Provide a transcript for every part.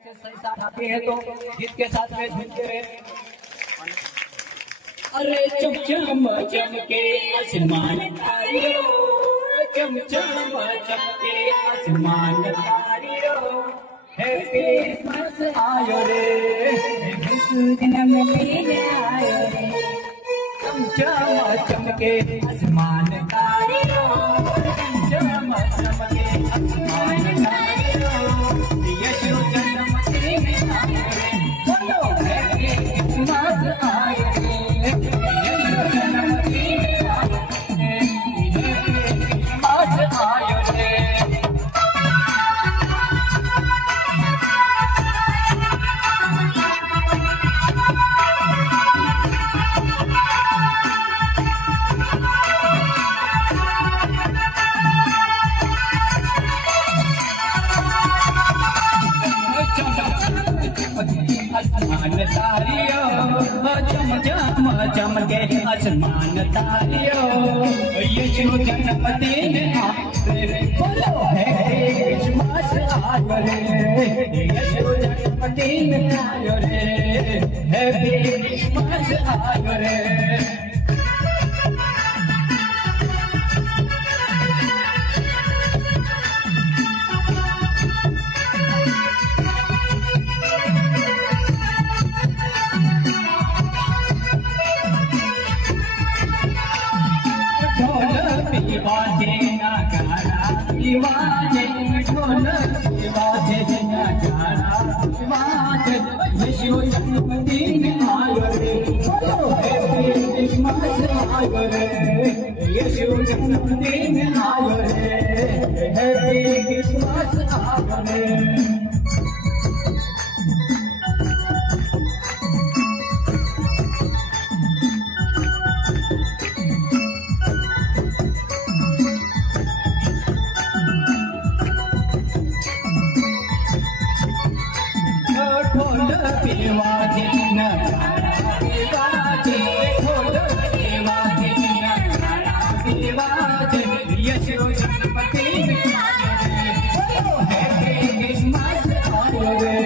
सही साथ आते हैं तो गीत के साथ में झूमते रहे। अरे चमचम चमके आसमान तारियो, चमचम चमके आसमान तारियो, हैप्पी क्रिसमस आयो रे, जन्मदिन आयो रे। चमचम चमके आसमान तारियो, चमचम चमके आसमान तारियो, यीशु जन्मदिन आयो रे, बोलो हैप्पी क्रिसमस आयो रे, यीशु जन्मदिन आयो रे, हैप्पी क्रिसमस आयो रे। आसमान तारियो, चमचम चमके आसमान तारियो, यीशु जन्मदिन आयो रे, बोलो हैप्पी क्रिसमस आयो रे, यीशु जन्मदिन आयो रे, हैप्पी क्रिसमस आयो रे। बाजे नगाड़ा बाजे, ढोल बाजे नगाड़ा बाजे, यीशु जन्मदिन आयो रे, बोलो हैप्पी क्रिसमस आयो रे, यीशु जन्मदिन आयो रे, हैप्पी क्रिसमस आयो रे। ढोल बाजे नगाड़ा बाजे, ढोल बाजे नगाड़ा बाजे, यीशु जन्मदिन आयो रे, बोलो हैप्पी क्रिसमस आयो रे,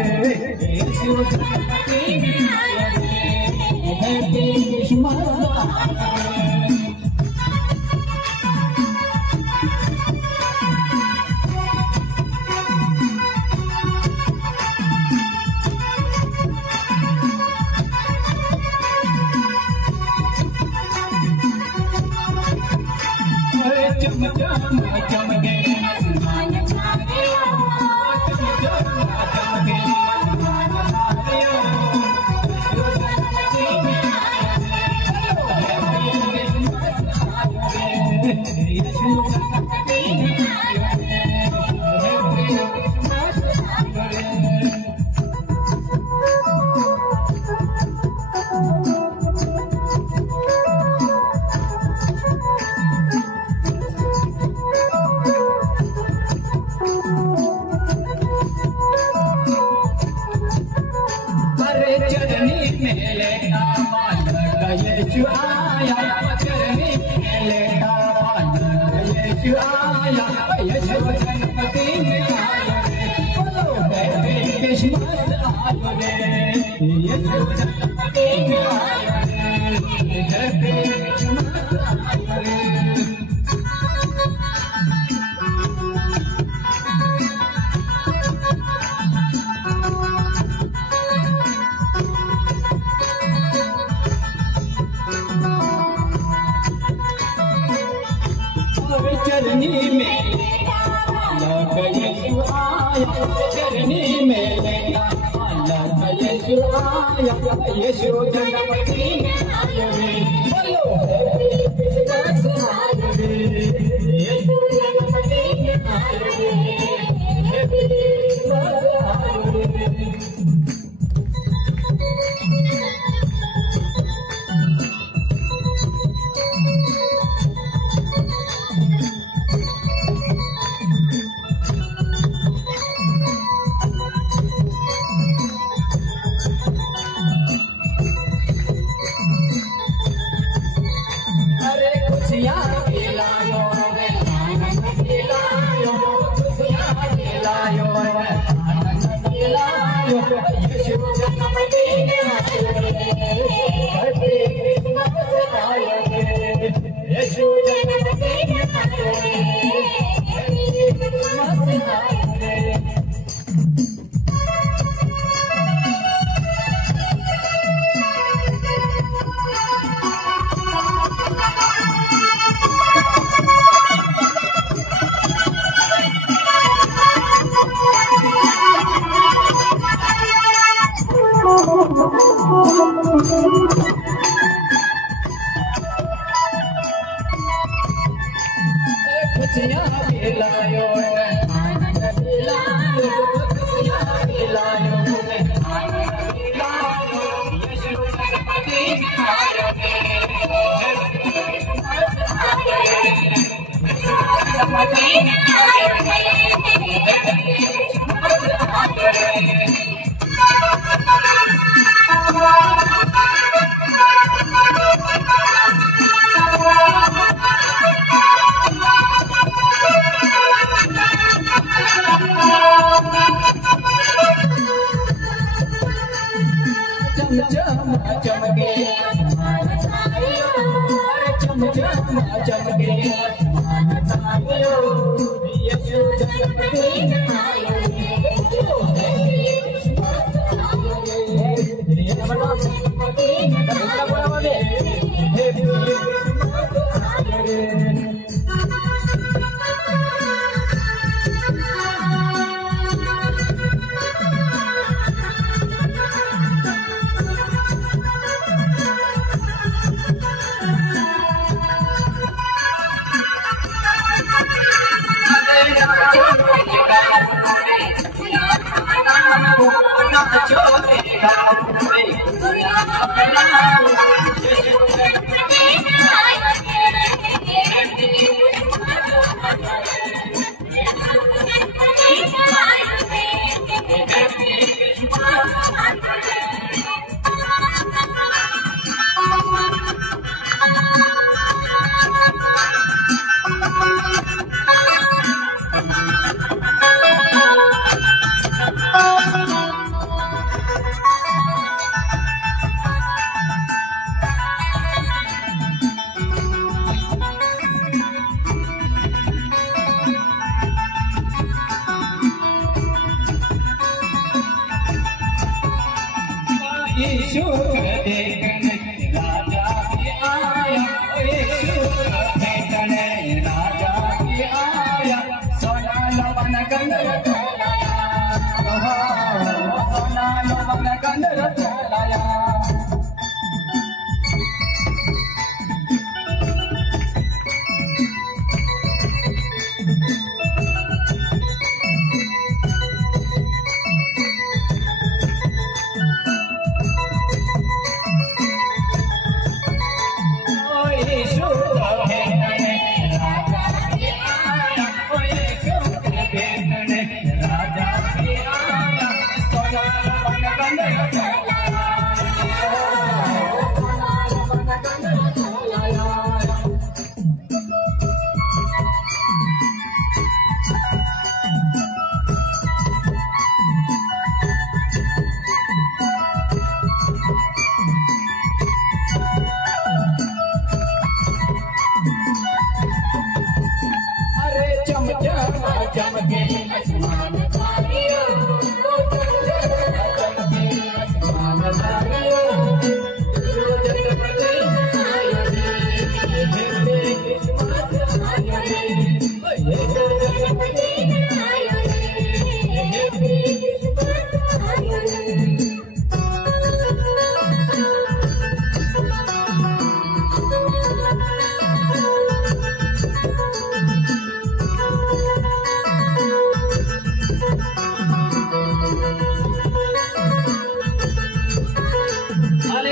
यीशु जन्मदिन आयो रे, हैप्पी क्रिसमस आयो रे। चमचम चमके आसमान तारियो, चमचम चमके आसमान तारियो, यीशु जन्मदिन आयो रे, हैप्पी क्रिसमस आयो रे, यीशु जन्मदिन आयो रे। चरनी में लेटा बालक यीशु आया, चरनी में लेटा बालक यीशु आया, यीशु जन्मदिन आयो रे, बोलो हैप्पी क्रिसमस आयो रे, यीशु जन्मदिन आयो रे, हैप्पी क्रिसमस आयो रे। चरनी में बालक यीशु आया, चरनी में लेटा बालक यीशु आया, यीशु जन्मदिन आयो रे, बोलो हैप्पी क्रिसमस आयो रे, यीशु जन्मदिन आयो रे, हैप्पी क्रिसमस आयो रे।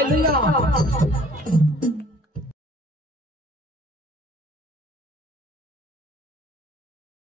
Hallelujah.